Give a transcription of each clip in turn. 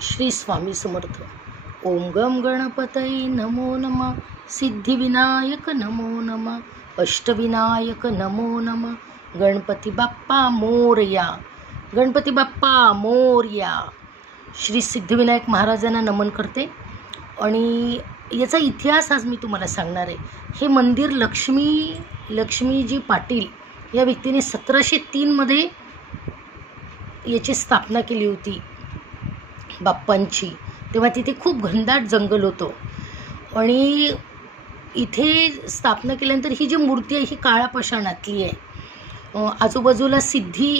श्री स्वामी समर्थ। ओम गम गणपतये नमो नमः। सिद्धिविनायक नमो नमः। अष्टविनायक नमो नमः। गणपती बाप्पा मोरया, गणपती बाप्पा मोरया। श्री सिद्धिविनायक महाराजांना नमन करते आणि याचा इतिहास आज मी तुम्हाला सांगणार आहे। हे मंदिर लक्ष्मीजी पाटील या व्यक्तीने 1703 मध्ये याची स्थापना केली होती बाप्पांची। तेव्हा तिथे खूप घनदाट जंगल होतं आणि इथे स्थापना केल्यानंतर ही जी मूर्ती आहे ही काळ्या पाषाणातली आहे। आजूबाजूला सिद्धी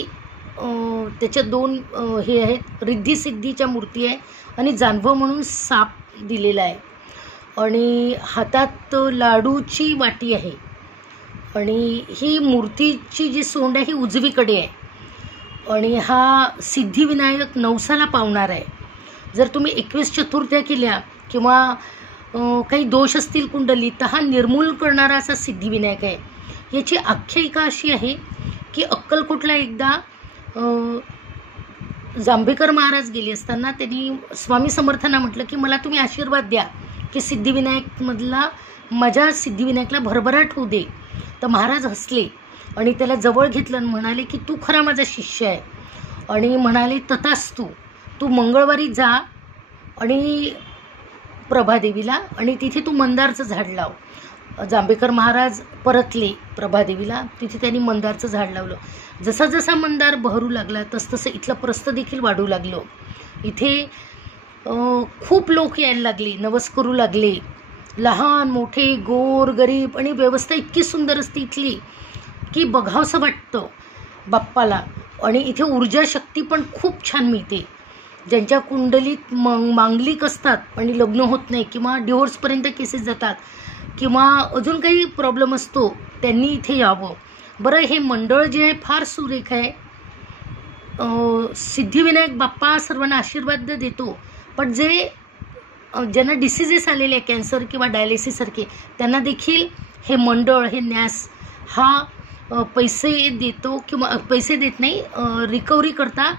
त्याच्या दोन हे आहेत, रिद्धी सिद्धीच्या मूर्ती आहे आणि जानवं म्हणून साप दिलेला आहे आणि हातात लाडूची वाटी आहे आणि ही मूर्तीची जी सोंड आहे ही उजवीकडे आहे आणि हा सिद्धिविनायक नवसाला पावणार आहे। जर तुम्ही 21 चतुर्थ्या केल्या किंवा काही दोष असतील कुंडलीत तर हा निर्मूल करणारा असा सिद्धिविनायक आहे। याची आख्यायिका अशी आहे की अक्कलकोटला एकदा जांभेकर महाराज गेले असताना त्यांनी स्वामी समर्थांना म्हटलं की मला तुम्ही आशीर्वाद द्या की सिद्धिविनायकमधला माझ्या सिद्धिविनायकला भरभराट होऊ दे। तर महाराज हसले आणि त्याला जवळ घेतलं आणि म्हणाले की तू खरा माझा शिष्य आहे आणि म्हणाले तथास्तु, तू मंगळवारी जा आणि प्रभादेवीला आणि तिथे तू मंदारचं झाड लाव। जांभेकर महाराज परतले प्रभादेवीला, तिथे त्यांनी मंदारचं झाड लावलं। जसा जसा मंदार बहरू लागला तसतसं इथलं प्रस्थ देखील वाढू लागलं। इथे खूप लोक यायला लागले, नवस करू लागले, लहान मोठे गोर गरीब, आणि व्यवस्था इतकी सुंदर असते इथली की बघावंसं वाटतं बाप्पाला। आणि इथे ऊर्जा शक्ती पण खूप छान मिळते। ज्यांच्या कुंडलीत मांगलिक असतात आणि लग्न होत नाही किंवा डिवोर्सपर्यंत केसेस जातात किंवा अजून काही प्रॉब्लेम असतो त्यांनी इथे यावं। बरं, हे मंडळ जे आहे फार सुरेख आहे। सिद्धिविनायक बाप्पा सर्वांना आशीर्वाद देतो, पण ज्यांना डिसीजेस आलेले आहे कॅन्सर किंवा डायलिसिससारखे त्यांना देखील हे मंडळ, हे न्यास हा पैसे देतो किंवा पैसे देत नाही, रिकव्हरी करता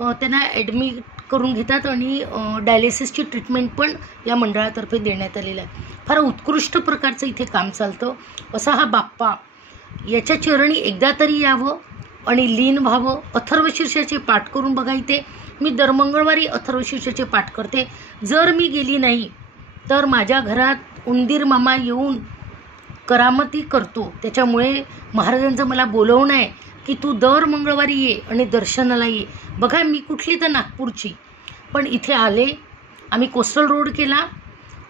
त्यांना ॲडमिट करून घेतात आणि डायलिसिसची ट्रीटमेंट पण या मंडळातर्फे देण्यात आलेलं आहे। फार उत्कृष्ट प्रकारचं इथे काम चालतं। असा हा बाप्पा, याच्या चरणी एकदा तरी यावं आणि लीन व्हावं। अथर्वशीर्षाचे पाठ करून बघा। इथे मी दर मंगळवारी अथर्वशीर्षाचे पाठ करते। जर मी गेली नाही तर माझ्या घरात उंदीर मामा येऊन करामती करतो। त्याच्यामुळे महाराजांचं मला बोलवणं आहे की तू दर मंगळवारी ये आणि दर्शनाला ये। बघा, मी कुठली तर नागपूरची, पण इथे आले, आम्ही कोस्टल रोड केला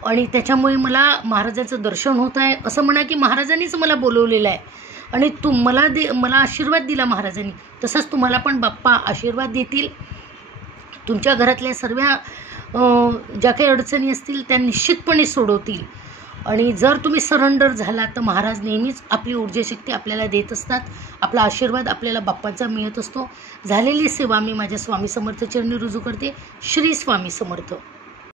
आणि त्याच्यामुळे मला महाराजांचं दर्शन होत आहे। असं म्हणा की महाराजांनीच मला बोलवलेलं आहे आणि मला आशीर्वाद दिला महाराजांनी, तसंच तुम्हाला पण बाप्पा आशीर्वाद देतील। तुमच्या घरातल्या सर्व ज्या काही अडचणी असतील त्या निश्चितपणे सोडवतील आणि जर तुम्ही सरेंडर झाला तर महाराज नेहमीच आपली ऊर्जाशक्ती आपल्याला देत असतात। आपला आशीर्वाद आपल्याला बाप्पांचा मिळत असतो। झालेली सेवा मी माझ्या स्वामी समर्थ चरणी रुजू करते। श्री स्वामी समर्थ।